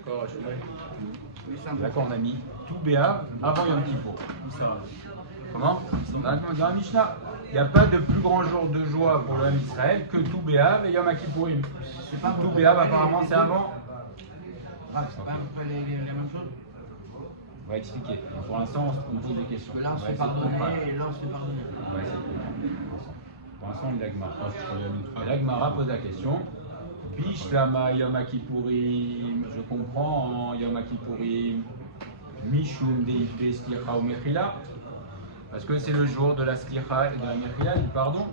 D'accord, D'accord, on a mis tout Béav avant Yom Kippour. Comment? Dans la Mishnah, il n'y a pas de plus grand jour de joie pour le Ham Israël que tout Béav et Yom Kippourim. Tout Béav, apparemment, c'est avant. Ah, c'est pas un peu la même chose? On va expliquer. Donc, pour l'instant, on pose des questions. Là, on se fait pardonner et là, on se fait pardonner. On va essayer de comprendre. Pour l'instant, on est l'Agmara. L'Agmara pose la question. Bishlama Yom Kippourim. Je comprends en Yom Kippourim. Mishum Deife Slicha ou Mechila. Parce que c'est le jour de la Slicha et de la Mechila, du pardon.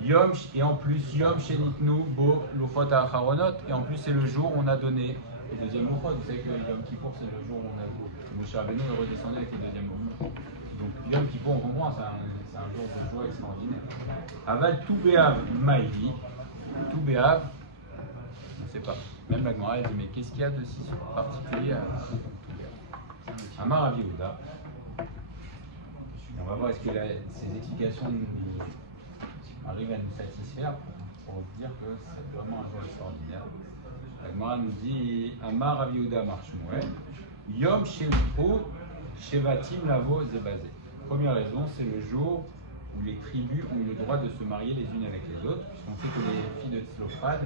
Yom, et en plus, Yom Shenitnu Bo Luchot Acharonot. Et en plus, c'est le jour où on a donné les deuxièmes Luchot. Vous savez que Yom Kippour, c'est le jour où on a Moshe Rabbeinu est redescendu avec les deuxièmes Luchot. Donc, Yom Kippour, on comprend, c'est un jour de joie extraordinaire. Aval tout Béav Maïli. Tout Béav, on ne sait pas. Même la Gemara, elle dit, mais qu'est-ce qu'il y a de si particulier à tout Béav? Amar Rav Yehuda. On va voir est-ce que ces explications arrivent à nous satisfaire pour dire que c'est vraiment un jour extraordinaire. La Gemara nous dit Amar Rav Yehuda Mar Shmuel Yom Shev'u Shevatim Lavo Zebazé. Première raison, c'est le jour où les tribus ont eu le droit de se marier les unes avec les autres, puisqu'on sait que les filles de Tzlophrad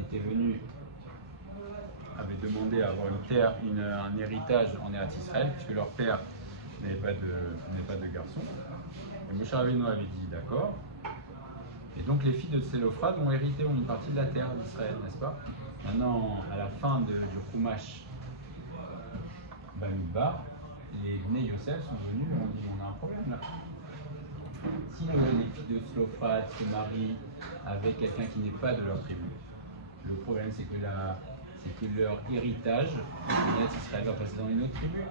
étaient venues, avaient demandé à avoir une terre, un héritage en Eretz Israël, puisque leur père n'avait pas de garçon. Et Moshe Rabbeinu avait dit d'accord. Et donc les filles de Tzlophrad ont une partie de la terre d'Israël, n'est-ce pas? Maintenant, à la fin du Chumash Bamidbar, les Bnei Yosef sont venus et ont dit on a un problème là. Si les filles de Tzlophrad se marient avec quelqu'un qui n'est pas de leur tribu, le problème c'est que leur héritage, Israël va passer dans une autre tribu.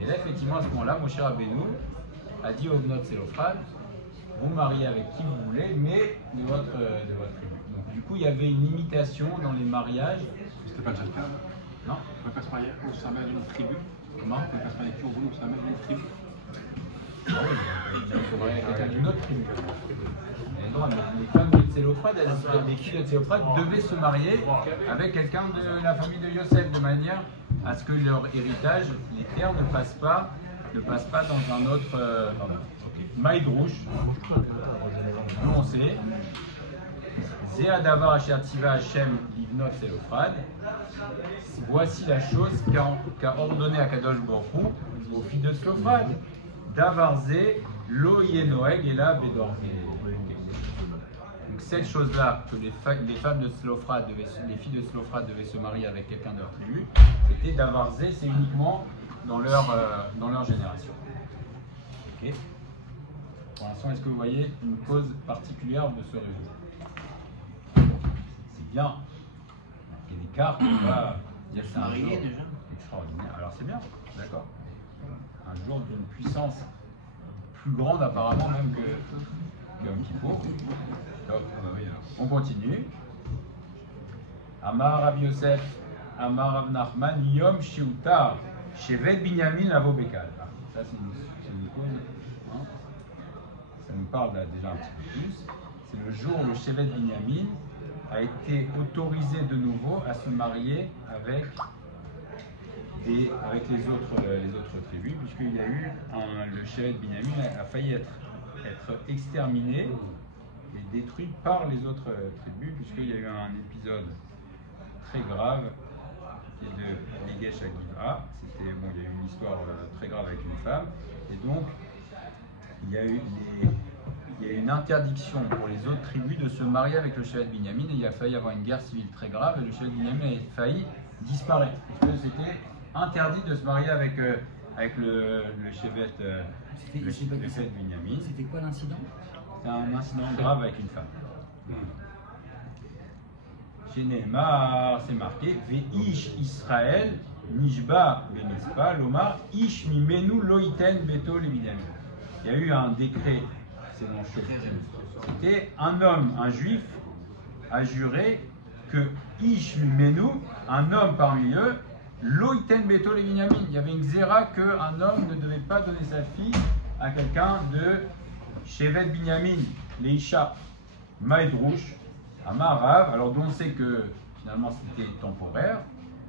Et là, effectivement, à ce moment-là, Moshe Rabbeinu a dit aux Bnot Tzlophrad, vous mariez avec qui vous voulez, mais de votre tribu. Donc, du coup, il y avait une limitation dans les mariages. C'était pas déjà le cas? Non. On ne peut pas se marier au sein même d'une tribu? Comment? On ne peut pas se marier avec au sein même d'une tribu? Il faut marier avec quelqu'un d'une autre tribu. Mais non, les femmes de Tzlophrad, les filles de Tzlophrad devaient se marier avec quelqu'un de la famille de Yosef, de manière à ce que leur héritage, les terres ne passent pas dans un autre Maïdrouche. Nous on sait. Zéadavar Asher Tiva Hashem Livnot Tzlophrad. Voici la chose qu'a ordonné Akadosh Baruch Hu aux filles de Tzlophrad. Davarze Lo Yenoeg et la Bedor. Donc cette chose-là que les femmes de Tzlophrad, les filles de Tzlophrad devaient se marier avec quelqu'un de leur tribu, c'était Davarze, c'est uniquement dans leur génération. Okay. Pour l'instant, est-ce que vous voyez une cause particulière de ce réseau? C'est bien. Il y a des cartes, on va dire que c'est un jour extraordinaire. Alors c'est bien, d'accord. Un jour d'une puissance plus grande apparemment même que Yom Kippour. On continue. Amar Rav Yosef, Amar Rav Nachman, Yom Sheutar, Shevet Binyamin Avo Bekal. Ça c'est une cause, hein. Ça nous parle là, déjà un petit peu plus. C'est le jour où le Shevet Binyamin a été autorisé de nouveau à se marier avec les autres tribus, puisqu'il y a eu le Shevet Binyamin a failli être exterminé et détruit par les autres tribus, puisqu'il y a eu un épisode très grave qui est de Negesh à Giv'a. Il y a eu une histoire très grave avec une femme, et donc il y a eu une interdiction pour les autres tribus de se marier avec le Shevet Binyamin, et il a failli avoir une guerre civile très grave, et le Shevet Binyamin a failli disparaître, parce que c'était interdit de se marier avec le Shevet Binyamin. C'était quoi l'incident? C'est un incident grave avec une femme. Chez Nehemar, c'est marqué Ve'ish Israël Nishba Bemispa Lomar Ish Mimenu Loiten Beto Levidamin. Il y a eu un décret, c'est mon chef. C'était un homme, un juif, a juré que Ish Mimenu, un homme parmi eux, Loiten Beto Levidamin. Il y avait une xéra qu'un homme ne devait pas donner sa fille à quelqu'un de Shevet Binyamin, Leisha, Maïdrouche, Amarav. Alors, dont on sait que finalement c'était temporaire.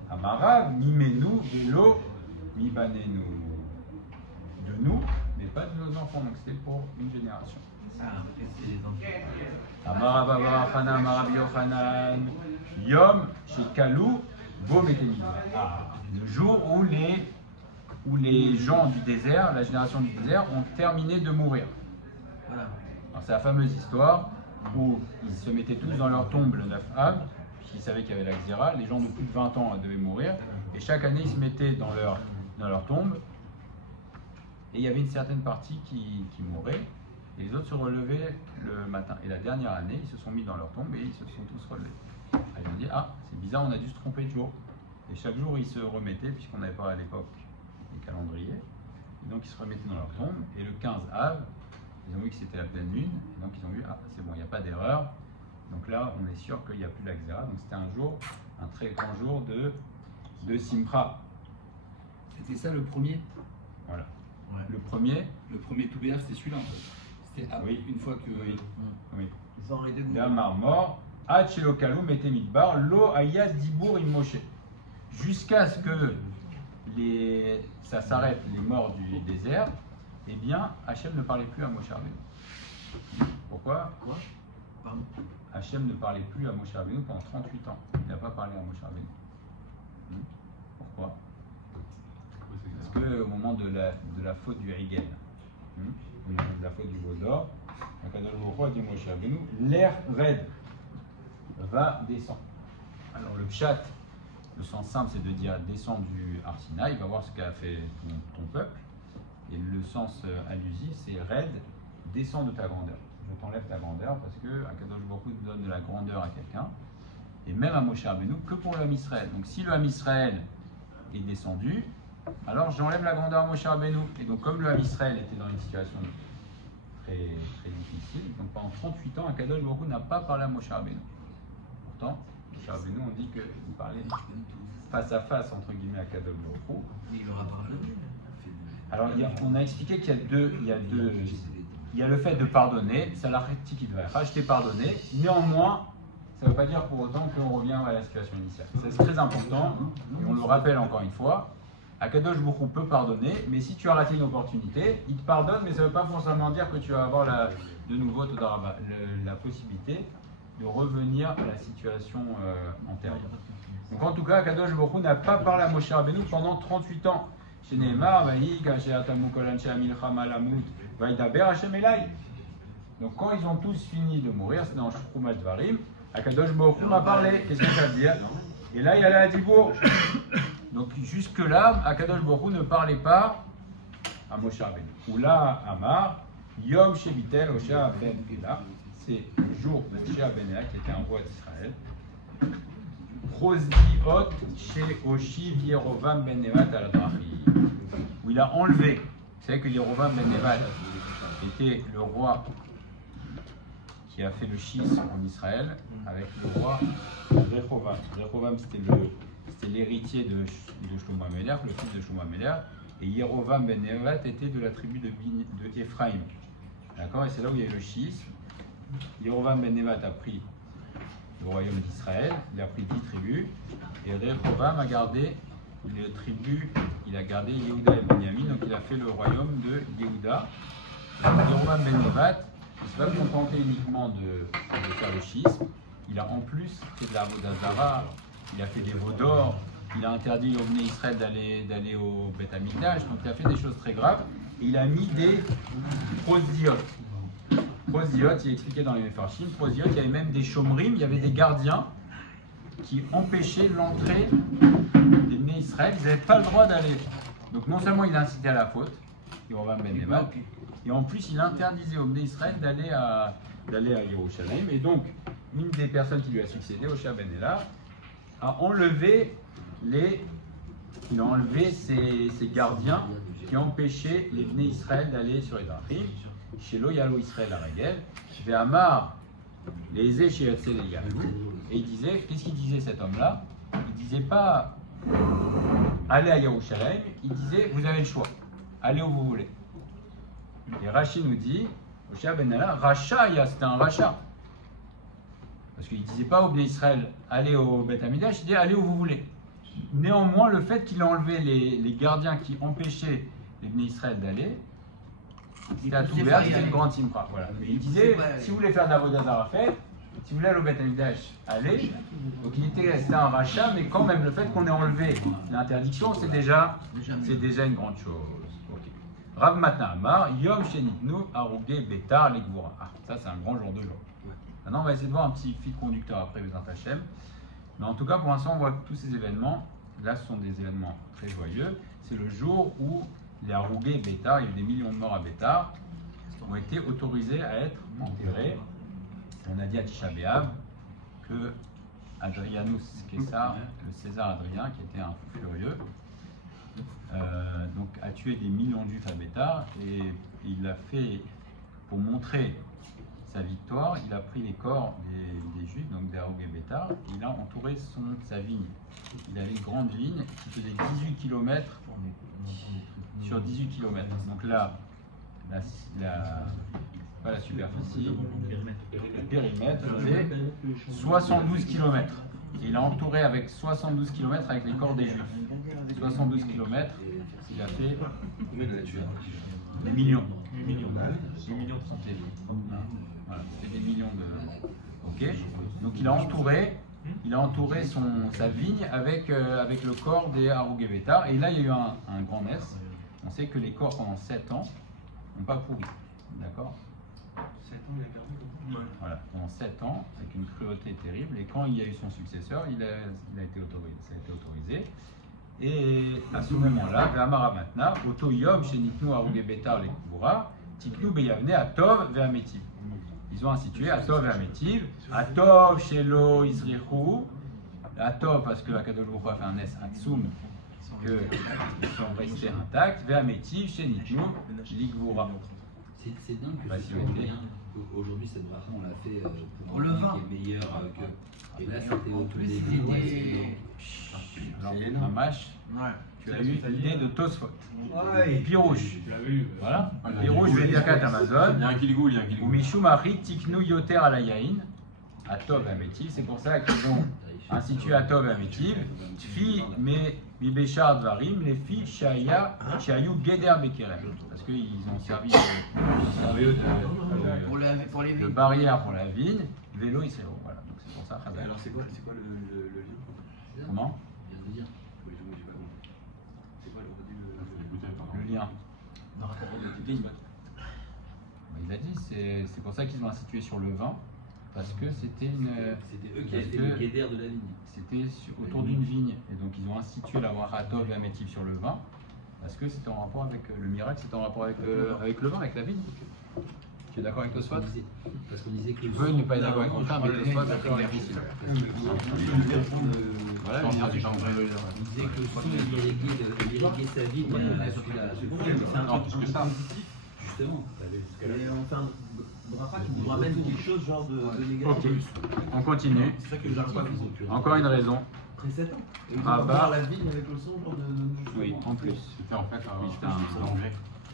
Amarav, mimenu, velo, mibanenu. De nous, mais pas de nos enfants. Donc c'était pour une génération. Ah, après, c'est les enfants. Amarav Avachana, Amarav Yochanan, Yom, Shekalou, Vo le jour où les gens du désert, la génération du désert, ont terminé de mourir. Voilà. Alors, c'est la fameuse histoire où ils se mettaient tous dans leur tombe le 9 Av, puisqu'ils savaient qu'il y avait la Xéra. Les gens de plus de 20 ans devaient mourir. Et chaque année, ils se mettaient dans leur tombe. Et il y avait une certaine partie qui mourait. Et les autres se relevaient le matin. Et la dernière année, ils se sont mis dans leur tombe et ils se sont tous relevés. Et ils ont dit, ah, c'est bizarre, on a dû se tromper de jour. Et chaque jour, ils se remettaient, puisqu'on n'avait pas à l'époque les calendriers. Et donc, ils se remettaient dans leur tombe. Et le 15 Av, ils ont vu que c'était la pleine lune. Et donc, ils ont vu, ah, c'est bon, il n'y a pas d'erreur. Donc là, on est sûr qu'il n'y a plus la Xéra. Donc, c'était un très grand jour de Simcha. C'était ça le premier. Voilà. Ouais. Le premier, Le premier Toubéa, c'était celui-là en fait. C'était Oui. une fois que. oui. Ils ont arrêté de mourir. Damar mort, Hachelo mette midbar, lo ayat dibour Moshe. Jusqu'à ce que ça s'arrête, les morts du désert, eh bien, Hachem ne parlait plus à Moshe Rabbeinu. Pourquoi? Quoi? Pardon. Hachem ne parlait plus à Moshe Rabbeinu pendant 38 ans. Il n'a pas parlé à Moshe Rabbeinu. Pourquoi? Parce qu'au moment de la faute du Hegel, au moment de la faute du veau d'or, Akadosh Baruch Hu a dit à Moshe Rabbeinu, l'air raide va descendre. Alors le pshat, le sens simple, c'est de dire descend du Har Sinaï, va voir ce qu'a fait ton peuple. Et le sens allusif, c'est raide, descend de ta grandeur. Je t'enlève ta grandeur parce que Akadosh Baruch Hu donne de la grandeur à quelqu'un. Et même à Moshe Rabbeinu, que pour le Ham Israël. Donc si le Ham Israël est descendu, alors j'enlève la grandeur à Moshe Rabbeinu. Et donc comme le Ham Israël était dans une situation très, très difficile, donc pendant 38 ans, Akadosh Baruch Hu n'a pas parlé à Moshe Rabbeinu. Pourtant, Moshe Rabbeinu, on dit qu'il parlait face à face, entre guillemets, à Kadosh Baruch Hu. Il leur a parlé. Alors, on a expliqué qu'il y a le fait de pardonner, c'est la rectique qui devrait être. Je t'ai pardonné, néanmoins, ça ne veut pas dire pour autant qu'on revient à la situation initiale. C'est très important, et on le rappelle encore une fois. Akadosh Baruch Hu peut pardonner, mais si tu as raté une opportunité, il te pardonne, mais ça ne veut pas forcément dire que tu vas avoir de nouveau la possibilité de revenir à la situation antérieure. Donc en tout cas, Akadosh Baruch Hu n'a pas parlé à Moshe Rabbeinu pendant 38 ans. Chez Nehemar, donc quand ils ont tous fini de mourir, c'est dans Chumash Dvarim, Akadosh Baruch Hu m'a parlé. Qu'est-ce que ça veut dire? Et là, il y a la Dibour. Donc jusque-là, Akadosh Baruch Hu ne parlait pas à Moshe Rabbeinu. Ou là, Amar, Yom Shebitel Osha Ben Ela, c'est le jour de Moshe Rabbeinu qui était un roi d'Israël. Prosdiot chez Oshi Yerovam Ben Nevat al où il a enlevé. Vous savez que Yerovam Ben Nevat était le roi qui a fait le schisme en Israël avec le roi Rehovam. Rehovam c'était l'héritier de Shlomo HaMelech, le fils de Shlomo HaMelech, et Yerovam Ben Nevat était de la tribu de Ephraïm. D'accord? Et c'est là où il y a eu le schisme. Yerovam Ben Nevat a pris le royaume d'Israël, il a pris 10 tribus, et Rehovam a gardé les tribus, il a gardé Yehuda et Benjamin, donc il a fait le royaume de Yehuda. Yerovam Ben Nevat, il ne s'est pas contenté uniquement de faire le schisme, il a en plus fait de la Vodazara, il a fait des veaux d'or, il a interdit aux Bnei Israël d'aller au Beth Amikdash, donc il a fait des choses très graves, et il a mis des prosdiotes. Prosdiotes, il est expliqué dans les Mefarshim, prosdiotes, il y avait même des chomrim, il y avait des gardiens qui empêchaient l'entrée des Bnei Israël, ils n'avaient pas le droit d'aller. Donc non seulement il a incité à la faute, Yerovam Ben Nevat, et en plus il interdisait aux Bnei Israël d'aller à Yerushalayim. Et donc une des personnes qui lui a succédé, Osha Ben Ela, a enlevé ces gardiens qui empêchaient les Bnei Israël d'aller sur les Drachim. Chez Loyalo Israël à Regel, Ve'amar les Échéatsé les Galou. Et il disait, qu'est-ce qu'il disait cet homme-là? Il disait pas allez à Yerushalayim, il disait vous avez le choix, allez où vous voulez. Et Rashi nous dit, Osha Ben Ela, Racha, c'était un rachat. Parce qu'il ne disait pas au Bnei Israël allez au Beth Amikdash, il disait allez où vous voulez. Néanmoins, le fait qu'il a enlevé les gardiens qui empêchaient les Bnei Israël d'aller, c'était à tout béat, c'était une grande simra. Voilà. Il disait, si vous voulez faire de la Vodazara, faites. Si vous voulez aller au Beth Amikdash, allez. Donc c'était un rachat, mais quand même, le fait qu'on ait enlevé l'interdiction, c'est déjà une grande chose. Okay. Rav Matna Amar, Yom Shenitnu Arugé Betar Legvura. Ah, ça c'est un grand jour de jour. Maintenant, on va essayer de voir un petit fil conducteur après Bezrat Hashem. Mais en tout cas, pour l'instant, on voit que tous ces événements, là, ce sont des événements très joyeux. C'est le jour où les Arugé Betar, il y a eu des millions de morts à Betar, ont été autorisés à être enterrés. On a dit à Tisha B'Av que Adrianus Caesar, le César Adrien, qui était un fou furieux, donc a tué des millions de juifs à Bétar, et il l'a fait pour montrer sa victoire. Il a pris les corps des juifs, donc d'Aroug et Bétar, et il a entouré sa vigne. Il avait une grande vigne qui faisait 18 km sur 18 km. Donc là, pas la superficie, le périmètre faisait 72 km. Et il a entouré avec 72 km avec les corps des juifs. 72 km, il a fait des millions. Des millions de santé. Voilà, c'était des millions de. Ok. Donc il a entouré sa vigne avec le corps des Haroug et Bétar. Et là, il y a eu un grand S. On sait que les corps pendant 7 ans n'ont pas pourri. D'accord? 7 ans, il a gardé. Voilà, pendant 7 ans, avec une cruauté terrible. Et quand il y a eu son successeur, ça a été autorisé. Et à ce moment-là, Ve'amara Matna, Oto Yom, Shenitnu Haroug et Bétar les Kuvura, Tiknu Beyavne Atov Ve'ametiv. Ils ont institué Atov Ve'ametiv. Atov Shelo Isrichu. Atov parce que Akadosh Baruch Hu a fait un S Atsum, qu'ils sont restés intacts. Ve'ametiv Shenitnu Ligvura. C'est dingue que aujourd'hui cette bracha on l'a fait pour le un vin qui est meilleur que. Et là c'était au tout début. Alors, Mamash, tu as eu l'idée de Tosfot. Ouais. Pirouche. Tu l'as eu. Voilà. Pirouche, Vediakat Amazon. Il y a un Gilgoul, il y a un Ou Gilgoul. Mishumari Tiknu Yoter Alayain. Atov Ametiv. C'est pour ça qu'ils ont institué Atov Ametiv. Tfi Mibeshar Dvarim. Les filles Shaya Shayu Geder Bekerem. Parce qu'ils ont servi de barrière pour la vigne. Vélo Israël. Voilà. Donc c'est pour ça. Alors c'est quoi le lien? Comment? Je viens de dire. Oui, j'ai pas compris. C'est quoi le Le lien. Dans rapport au vigne. Il a dit, c'est pour ça qu'ils ont institué sur le vin, parce que c'était C'était eux qui avaient fait le guédère de la vigne. c'était autour d'une vigne, et donc ils ont institué la Waratov et Amétiv sur le vin, parce que c'était en rapport avec le miracle, c'était en rapport avec le vin, avec la vigne. Tu es d'accord avec Tosfot? Parce qu'on disait que Tu peux ne pas être d'accord avec mon frère, mais Tosfot est d'accord avec ici. Voilà, Je le pense que miracle. on disait que le son il irriguait sa vigne celui-là. Non, plus que ça. Justement. Et on fait un bracha qui nous ramène quelque chose genre de négatif. Ok, on continue. C'est ça que j'arrive pas à faire. Encore une raison. Après 7 ans. Et Ah, on bah. part la vigne avec le son genre de. Oui, en plus. C'était en fait Oui, c'était un danger.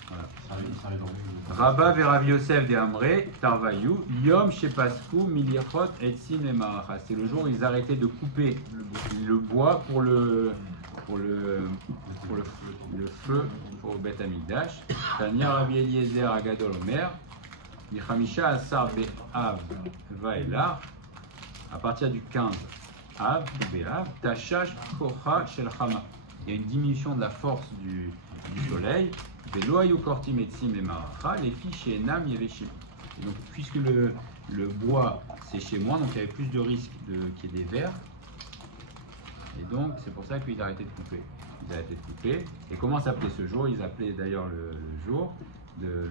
Voilà. Ça avait danger. Rabba Verav Yosef de Amré, Tarvayu, Yom Shepasku, Milichot, Etsim et Maracha. C'est le jour où ils arrêtaient de couper le bois pour le feu, pour Beth Amikdash. Tania Rabbi Eliezer Agadol Omer, Yichamisha Asar Be'av Vaelar, à partir du 15 Av, Be'av, Tashash Kocha Shel Chama. Il y a une diminution de la force du soleil. Veloayu Kortim Etzim et Maracha, les filles chez Enam Yeveshim. Et donc, puisque le bois séchait moins, donc il y avait plus de risques qu'il y ait des vers. Et donc, c'est pour ça qu'ils arrêtaient de couper. Ils arrêtaient de couper. Et comment s'appelait ce jour? Ils appelaient d'ailleurs le jour de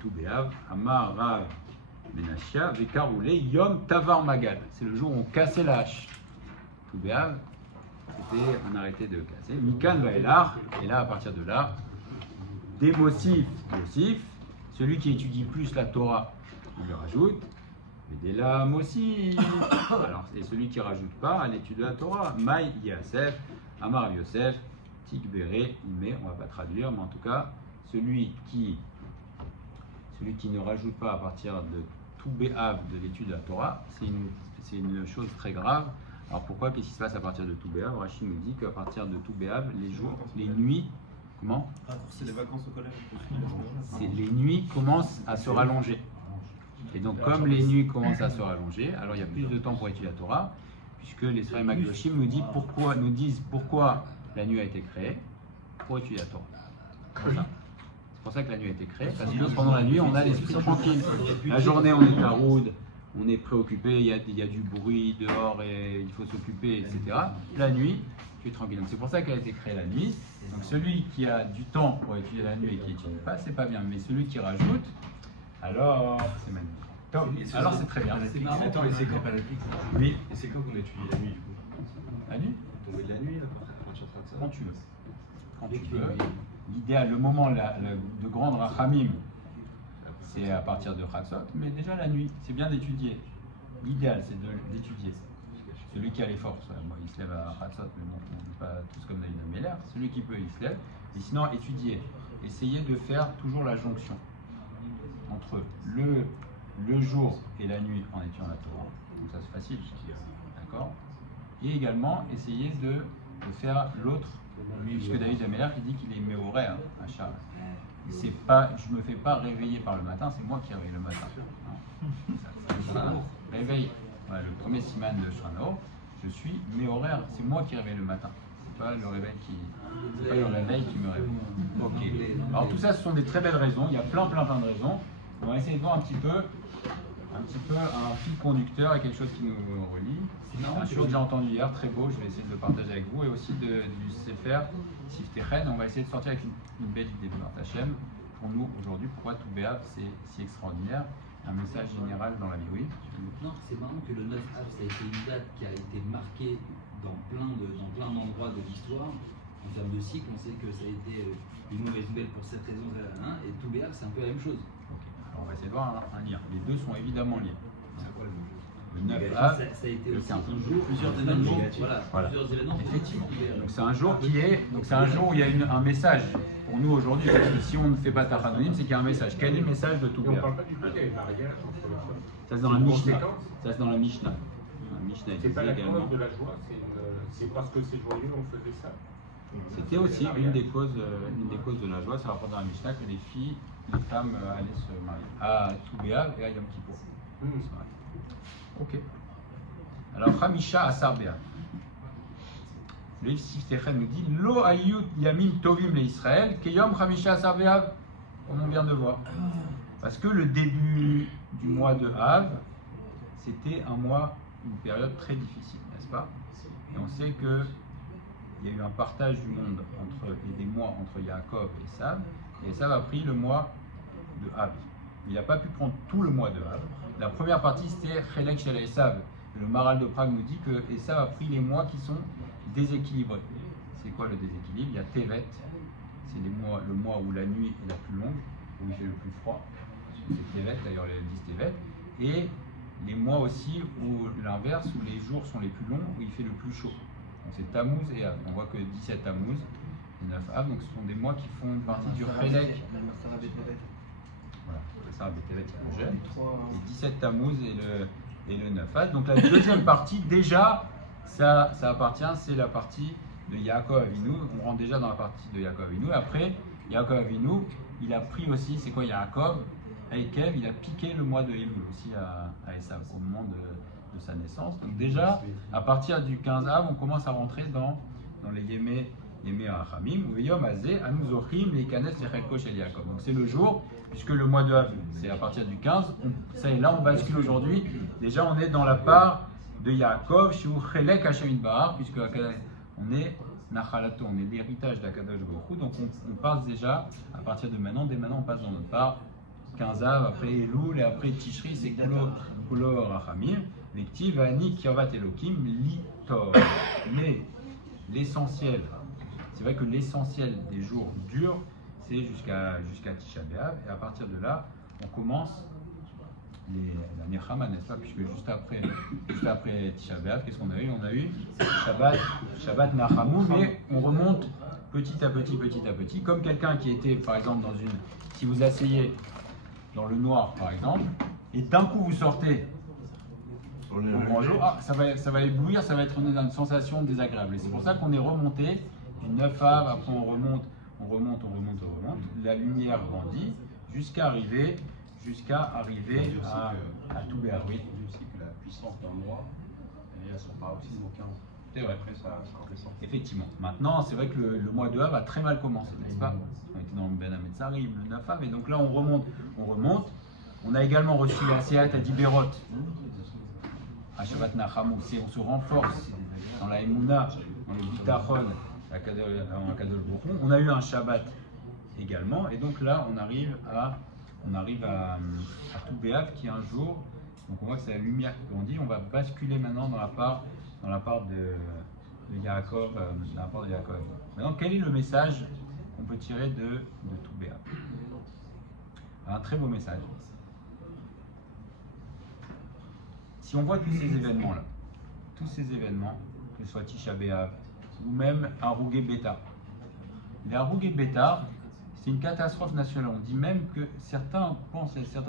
Tou B'Av, Amar Rav Menachia, Vekaroule, Yom Tavar Magad. C'est le jour où on cassait la hache. Tou B'Av, on arrêtait de casser. Mikan Vaelar, et là, à partir de là, des Mosif, celui qui étudie plus la Torah, on lui rajoute. Et des là Mosif. Alors, et celui qui ne rajoute pas à l'étude de la Torah, Maï Yasef, Amar Yosef, Tikbere, mais on ne va pas traduire, mais en tout cas, celui qui ne rajoute pas à partir de tout Béhav de l'étude de la Torah, c'est une chose très grave. Alors pourquoi? Qu'est-ce qui se passe à partir de Tou B'Av? Rachid nous dit qu'à partir de Tou B'Av, les nuits, comment? C'est les vacances au collège. Les nuits commencent à se rallonger. Et donc comme les nuits commencent à se rallonger, alors il y a plus de temps pour étudier la Torah, puisque les Sfarim Akdoshim nous disent pourquoi la nuit a été créée, pour étudier la Torah. Voilà. C'est pour ça que la nuit a été créée, parce que pendant la nuit, on a l'esprit tranquille. La journée, on est à Roud, on est préoccupé, il y a du bruit dehors et il faut s'occuper, etc. La nuit, tu es tranquille. Donc c'est pour ça qu'elle a été créée la nuit. Donc celui qui a du temps pour étudier la nuit et qui n'étudie pas, c'est pas bien. Mais celui qui rajoute, alors c'est magnifique. Top. Alors c'est très bien. Attends, et c'est quand Oui. Et c'est quand qu'on a étudié la nuit? La nuit? Tombé de la nuit, là, quand tu es en train de ça. Quand tu veux. Quand tu veux. L'idéal, le moment de grande rachamim, c'est à partir de Chatzot, mais déjà la nuit, c'est bien d'étudier. L'idéal, c'est d'étudier. Celui qui a les forces, moi, il se lève à Chatzot, mais bon, on n'est pas tous comme David Ameller. Celui qui peut, il se lève. Et sinon, étudier. Essayez de faire toujours la jonction entre le jour et la nuit en étudiant la Torah. Donc ça, c'est facile. D'accord? Et également, essayez de faire l'autre. Puisque David Ameller qui dit qu'il est méoré, achat. C'est pas, je me fais pas réveiller par le matin, c'est moi qui réveille le matin. Réveil, voilà, le premier siman de Shana, je suis méoraire, c'est moi qui réveille le matin. C'est pas le réveil qui me réveille. Ok. Alors tout ça, ce sont des très belles raisons. Il y a plein de raisons. On va essayer de voir un petit peu un fil conducteur et quelque chose qui nous relie. Un chose que j'ai entendu hier, très beau, je vais essayer de le partager avec vous, et aussi du Sefer Siftechen. On va essayer de sortir avec une belle idée de B'nai Hashem pour nous aujourd'hui. Pourquoi Tou B'Av c'est si extraordinaire? Un message général dans la vie, oui. Non, c'est marrant que le 9 Av, ça a été une date qui a été marquée dans plein d'endroits de l'histoire. En termes de cycle, on sait que ça a été une mauvaise nouvelle pour cette raison, et Tou B'Av, c'est un peu la même chose. Okay. Alors on va essayer de voir un lien. Les deux sont évidemment liés. Le 9 Av, Av, ça a été le aussi 15. un jour, plusieurs événements. Voilà. Plusieurs événements. Effectivement. Donc c'est un jour c'est un jour où il y a un message pour nous aujourd'hui. Parce que si on ne fait pas Tachanonim, c'est qu'il y a un message. Quel est le message de Tou B'Av? On parle pas du tout des mariages entre les femmes. Ça c'est dans la Mishnah. Ça c'est dans la Mishnah. C'est pas la cause de la joie, c'est parce que c'est joyeux on faisait ça. C'était aussi une des causes de la joie. Ça rapporte dans la Mishnah que les femmes allaient se marier à Tou B'Av et à Yom Kippour. Ok. Alors, Hamisha Asar B'Av. Le livre Siftechen nous dit Lo ayut yamim tovim le Israël, keyom Hamisha Asar B'Av. Comme on vient de voir. Parce que le début du mois de Av, c'était une période très difficile, n'est-ce pas? Et on sait qu'il y a eu un partage du monde des mois entre Yaakov et Esav. Et Esav a pris le mois de Av. Il n'a pas pu prendre tout le mois de Av. La première partie, c'était Chelek Shel Esav. Le Maral de Prague nous dit que Esav a pris les mois qui sont déséquilibrés. C'est quoi le déséquilibre? Il y a Tevet, c'est le mois où la nuit est la plus longue, où il fait le plus froid. C'est Tevet, d'ailleurs les 10 Tevet. Et les mois aussi où l'inverse, où les jours sont les plus longs, où il fait le plus chaud. Donc c'est Tammuz et Av. On voit que 17 Tammuz et 9 Av, donc ce sont des mois qui font partie du Chelek. Voilà, ça Tevet qui est jeune. Et 17 Tammuz et le 9 Av. Donc la deuxième partie, déjà, ça appartient, c'est la partie de Yaakov Avinu. On rentre déjà dans la partie de Yaakov Avinu. Après, Yaakov Avinu, il a pris aussi, c'est quoi Yaakov? Ekev, il a piqué le mois de Elul aussi à Esav au moment de sa naissance. Donc déjà, à partir du 15 Av, on commence à rentrer dans les Yemé Rachamim, ou Yom Azé, Anuzochim, les Kanes, les Chelko Shel Yaakov. Donc c'est le jour, puisque le mois de Av, c'est à partir du 15. Là, on bascule aujourd'hui. Déjà, on est dans la part de Yaakov, chez Chelek Hashem Bahar, puisque on est Nachalato, on est l'héritage d'Akadosh Baruch Hu. Donc on passe déjà, à partir de maintenant, dès maintenant, on passe dans notre part. 15 Av, après Elul, et après Tishri, c'est Kulo Rachamim, Lektiv, Ani, Kirvat Elokim, Litor. Mais l'essentiel, c'est vrai que l'essentiel des jours durs, c'est jusqu'à Tisha B'Av, et à partir de là, on commence la Nechama, n'est-ce pas? Puisque juste après Tisha B'Av, qu'est-ce qu'on a eu? On a eu Shabbat Nachamu, mais on remonte petit à petit, comme quelqu'un qui était, par exemple, si vous asseyez dans le noir par exemple, et d'un coup vous sortez au grand jour, ça va éblouir, ça va être dans une sensation désagréable. Et c'est pour ça qu'on est remonté du 9 av, après on remonte. La lumière grandit jusqu'à arriver à tout Béar. Oui. Aussi que la puissance d'un mois est à son paroxysme au 15. C'est vrai. Après, ça redescend. Effectivement. Maintenant, c'est vrai que le mois de Av a très mal commencé, n'est-ce pas? On était dans le Ben Hametzarim, le 9 av, et donc là on remonte. On a également reçu la Seat à Diberot, à Shabbat Nacham, on se renforce dans la Emouna, dans le Bitachon, à Kadosh Baruch Hu. On a eu un Shabbat également, et donc là on arrive à Tou B'Av qui est un jour. Donc on voit que c'est la lumière qui grandit. On va basculer maintenant dans la part de Yaakov. Maintenant, quel est le message qu'on peut tirer de Tou B'Av? Un très beau message. Si on voit tous ces événements-là, que ce soit Tisha B'Av ou même Harugé Bétar, les Harugé Bétar, c'est une catastrophe nationale. On dit même que certains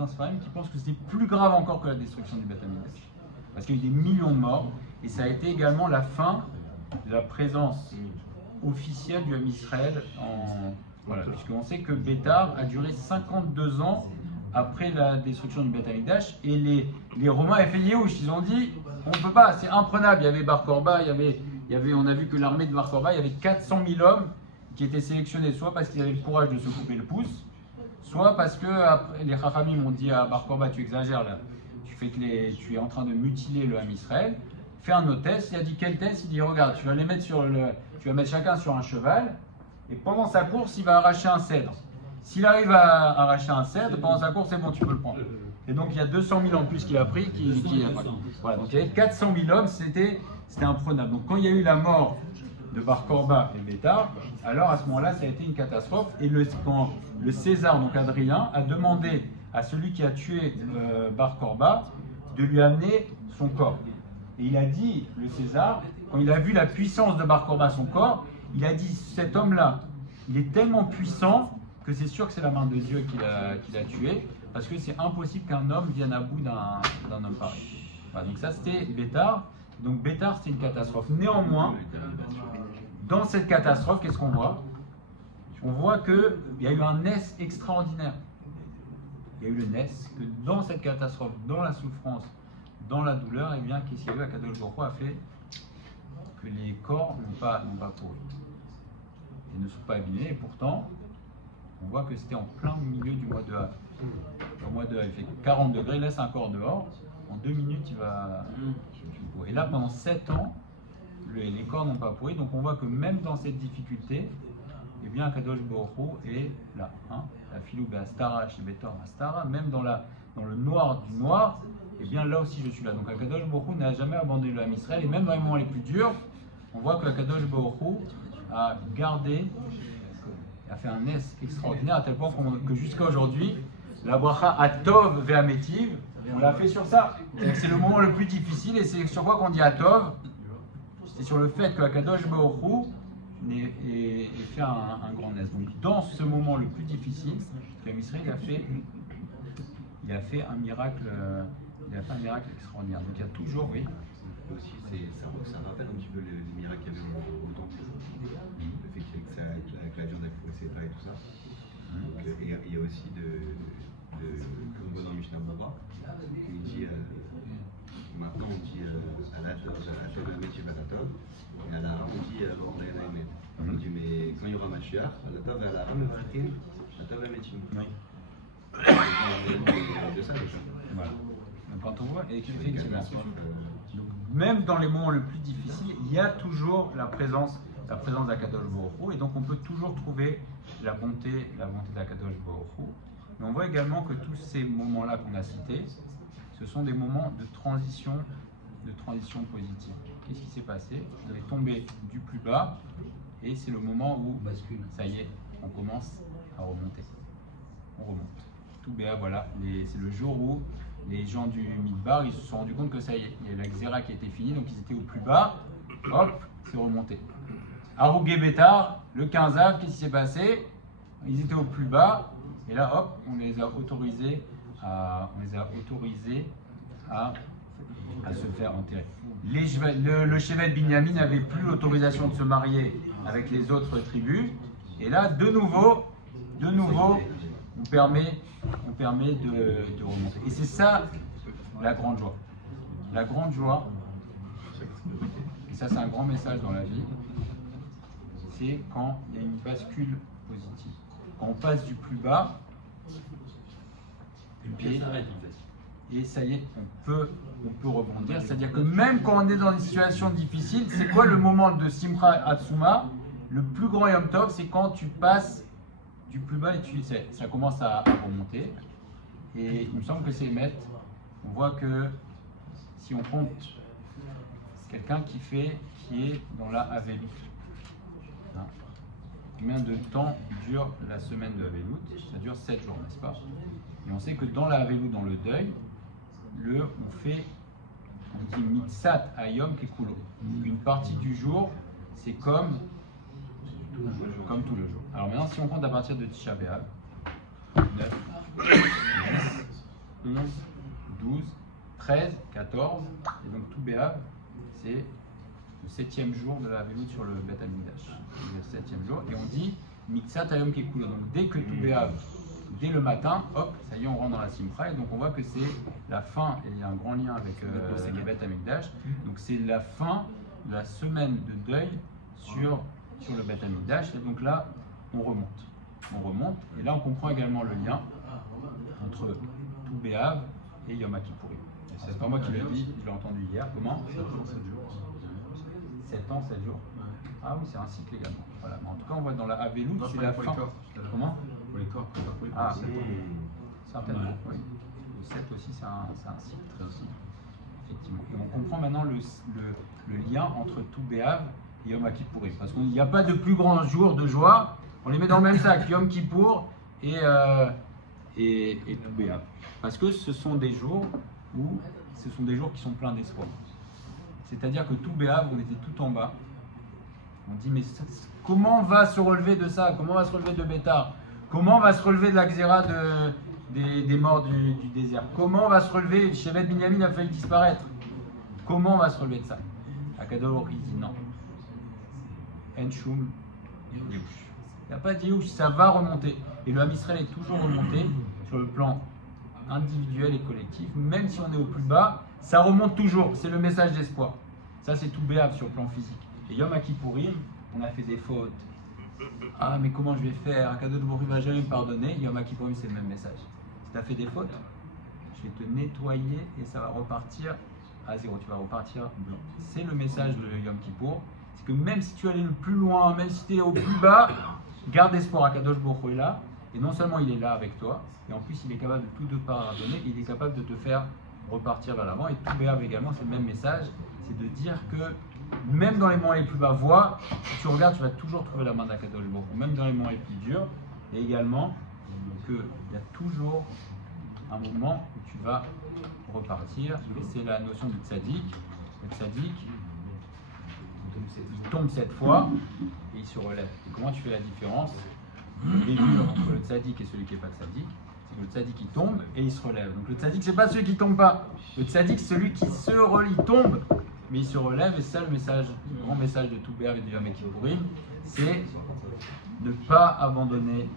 Sfarim qui pensent que c'est plus grave encore que la destruction du Beth Amikdash. Parce qu'il y a eu des millions de morts, et ça a été également la fin de la présence officielle du Ham Israël puisqu'on sait que Bétar a duré 52 ans après la destruction du Beth Amikdash, et les Romains avaient fait Yehush, ils ont dit on ne peut pas, c'est imprenable. Il y avait Bar Korba, on a vu que l'armée de Bar Korba, il y avait 400 000 hommes qui étaient sélectionnés soit parce qu'ils avaient le courage de se couper le pouce, soit parce que après, les Chachamim ont dit à Bar Korba, tu exagères là, tu es en train de mutiler le Ham Israël, fais un autre test. Il a dit quel test? Il dit regarde, tu vas mettre chacun sur un cheval, et pendant sa course, il va arracher un cèdre. S'il arrive à arracher un cèdre, pendant sa course, c'est bon, tu peux le prendre. Et donc il y a 200 000 en plus qu'il a pris. Voilà, donc il y avait 400 000 hommes, c'était imprenable. Donc quand il y a eu la mort de Bar Korba et Bétar, alors à ce moment-là, ça a été une catastrophe. Et quand le César, donc Adrien, a demandé à celui qui a tué Bar Korba de lui amener son corps. Et il a dit, le César, quand il a vu la puissance de Bar Korba, son corps, il a dit, cet homme-là, il est tellement puissant que c'est sûr que c'est la main de Dieu qui l'a tué, parce que c'est impossible qu'un homme vienne à bout d'un homme pareil. Voilà, donc ça c'était Bétar. Donc Bétar c'était une catastrophe. Néanmoins, dans cette catastrophe, qu'est-ce qu'on voit? On voit qu'il y a eu un Ness extraordinaire. Il y a eu le Ness, que dans cette catastrophe, dans la souffrance, dans la douleur, eh bien, qu'est-ce qu'il y a eu? Akadosh Baruch Hu a fait que les corps n'ont pas pourri. Ils ne sont pas abîmés, et pourtant, on voit que c'était en plein milieu du mois de Av. Le mois de Av, il fait 40 degrés, laisse un corps dehors, en 2 minutes il va... Et là, pendant 7 ans, les corps n'ont pas pourri, donc on voit que même dans cette difficulté, eh bien, Kadosh Baruch Hu est là. La filou Astara, chez Betor Astara, même dans le noir du noir, eh bien là aussi je suis là. Donc Kadosh Baruch Hu n'a jamais abandonné le Ham Israël, et même dans les moments les plus durs, on voit que Kadosh Baruch Hu a gardé, a fait un S extraordinaire, à tel point que jusqu'à aujourd'hui, la bracha Atov Ve'ametiv, on l'a fait sur ça. C'est le moment le plus difficile, et c'est sur quoi qu'on dit Atov? C'est sur le fait que Akadosh Baruch Hu ait fait un grand S. Donc dans ce moment le plus difficile, le Israël il a fait un miracle extraordinaire. Donc il y a toujours, oui. Aussi, ça rappelle un petit peu les miracles qu'il y avait au temple. Le fait qu'il y ait ça avec la viande etc. et tout ça. Donc, et il y a aussi comme on voit dans Mishnah Baba, il dit maintenant on dit à la Tov, à métier à la Tov, et à la Ram on dit Bord la Emet. On dit mais quand il y aura Mashiach, à la Tov et à la Ram Vatim, la Tov et Métim. Oui. De ça déjà. Voilà. Donc quand on voit, et effectivement, donc, même dans les moments les plus difficiles, il y a toujours la présence d'Akadosh Baruch Hu, et donc on peut toujours trouver la bonté d'Akadosh Baruch Hu. Mais on voit également que tous ces moments-là qu'on a cités, ce sont des moments de transition positive. Qu'est-ce qui s'est passé? On est tombé du plus bas, et c'est le moment où, ça y est, on commence à remonter. On remonte. Tout béa, voilà. C'est le jour où les gens du Midbar, ils se sont rendus compte que ça y est, il y a la Xéra qui était finie, donc ils étaient au plus bas, hop, c'est remonté. Harugé Bétar, le 15 av, qu'est-ce qui s'est passé? Ils étaient au plus bas, et là, hop, on les a autorisés à à se faire enterrer. Le Shevet Binyamin n'avait plus l'autorisation de se marier avec les autres tribus. Et là, de nouveau, on permet de remonter. Et c'est ça la grande joie. La grande joie, et ça c'est un grand message dans la vie, c'est quand il y a une bascule positive. Quand on passe du plus bas, et ça y est, on peut rebondir. C'est-à-dire que même quand on est dans une situation difficile, c'est quoi le moment de Simcha Atsuma? Le plus grand Yom Tov, c'est quand tu passes du plus bas et ça commence à remonter. Et il me semble que c'est Emet. On voit que si on compte quelqu'un qui est dans la Avelut, combien de temps dure la semaine de Avelut? Ça dure 7 jours, n'est-ce pas? Et on sait que dans la Avelut, dans le deuil, on dit Mitzat Ayom Kekulo. Une partie du jour, c'est comme tout le jour. Alors maintenant, si on compte à partir de Tisha B'Av, 9, 10, 11, 12, 13, 14, et donc tout B'Av, c'est le 7e jour de la Avelut sur le Bet Amikdash. Le 7e jour, et on dit Mitzat Ayom Kekulo. Donc dès que tout B'Av, dès le matin, hop, ça y est, on rentre dans la Simcha, et donc on voit que c'est la fin, et il y a un grand lien avec le Bet Amikdash, donc c'est la fin de la semaine de deuil sur le Bet Amikdash, et donc là, on remonte, et là on comprend également le lien entre tout B'Av et Yom Kippourim. C'est pas moi qui l'ai dit, je l'ai entendu hier. Comment 7 ans, 7 jours. Ah oui, c'est un cycle également. Voilà. Mais en tout cas, on voit dans la Avelut, c'est la fin. Comment Pour les corps, pour les corps. Ah, certainement, oui. Le 7 aussi, c'est un cycle. Effectivement. Et on comprend maintenant le lien entre tout B'Av et Yom Kippourim. Parce qu'il n'y a pas de plus grand jour de joie, on les met dans le même sac, Yom Kippour et tout B'Av. Parce que ce sont des jours qui sont pleins d'espoir. C'est-à-dire que tout B'Av, on était tout en bas. On dit, mais comment on va se relever de ça? Comment on va se relever de Bétar? Comment on va se relever de la Xéra des morts du désert? Comment on va se relever? Shevet Binyamin a failli disparaître. Comment on va se relever de ça? Akadosh Baruch Hu dit non. Enshum Yeush. Il n'y a pas de Yeush, ça va remonter. Et le Ham Israël est toujours remonté sur le plan individuel et collectif. Même si on est au plus bas, ça remonte toujours. C'est le message d'espoir. Ça, c'est tout B'Av sur le plan physique. Et Yom Kippourim, on a fait des fautes. Ah, mais comment je vais faire? Akadosh Baruch Hu va jamais me pardonner. Yom Kippourim, c'est le même message. Si tu as fait des fautes, je vais te nettoyer et ça va repartir à zéro. Tu vas repartir blanc. C'est le message de Yom Kippour. C'est que même si tu es allé le plus loin, même si tu es au plus bas, garde espoir. Akadosh Baruch Hu est là. Et non seulement il est là avec toi, et en plus il est capable de tout te pardonner, il est capable de te faire repartir vers l'avant. Et tout B'Av également, c'est le même message. C'est de dire que même dans les moments les plus bas, si tu regardes, tu vas toujours trouver la main d'Akadosh Baruch Hu, même dans les moments les plus durs. Et également qu'il y a toujours un moment où tu vas repartir. Et c'est la notion du tzaddik. Le tzaddik, il tombe 7 fois et il se relève. Et comment tu fais la différence entre le tzaddik et celui qui n'est pas tzaddik? C'est que le tzaddik il tombe et il se relève. Donc le tzaddik c'est pas celui qui tombe pas. Le tzaddik c'est celui qui se relève, il tombe, mais il se relève. Et ça le message, le grand message de tout B'Av et de Yom Kippourim, c'est ne pas abandonner.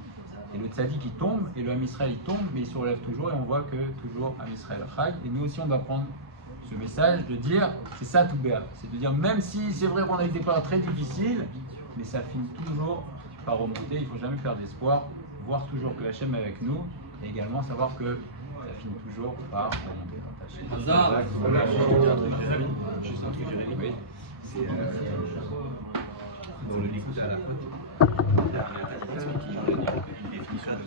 Et le tzaddik il tombe et le Ham Israël il tombe, mais il se relève toujours et on voit que toujours Ham Israël chag. Et nous aussi on doit prendre ce message de dire, c'est ça tout B'Av, c'est de dire même si c'est vrai qu'on a eu des pas très difficiles, mais ça finit toujours par remonter. Il ne faut jamais perdre espoir, voir toujours que Hachem est avec nous, et également savoir que ça finit toujours par remonter. Hazard. Juste un truc, Jérémy. C'est dans le Likoud à la faute, il a expliqué une définition de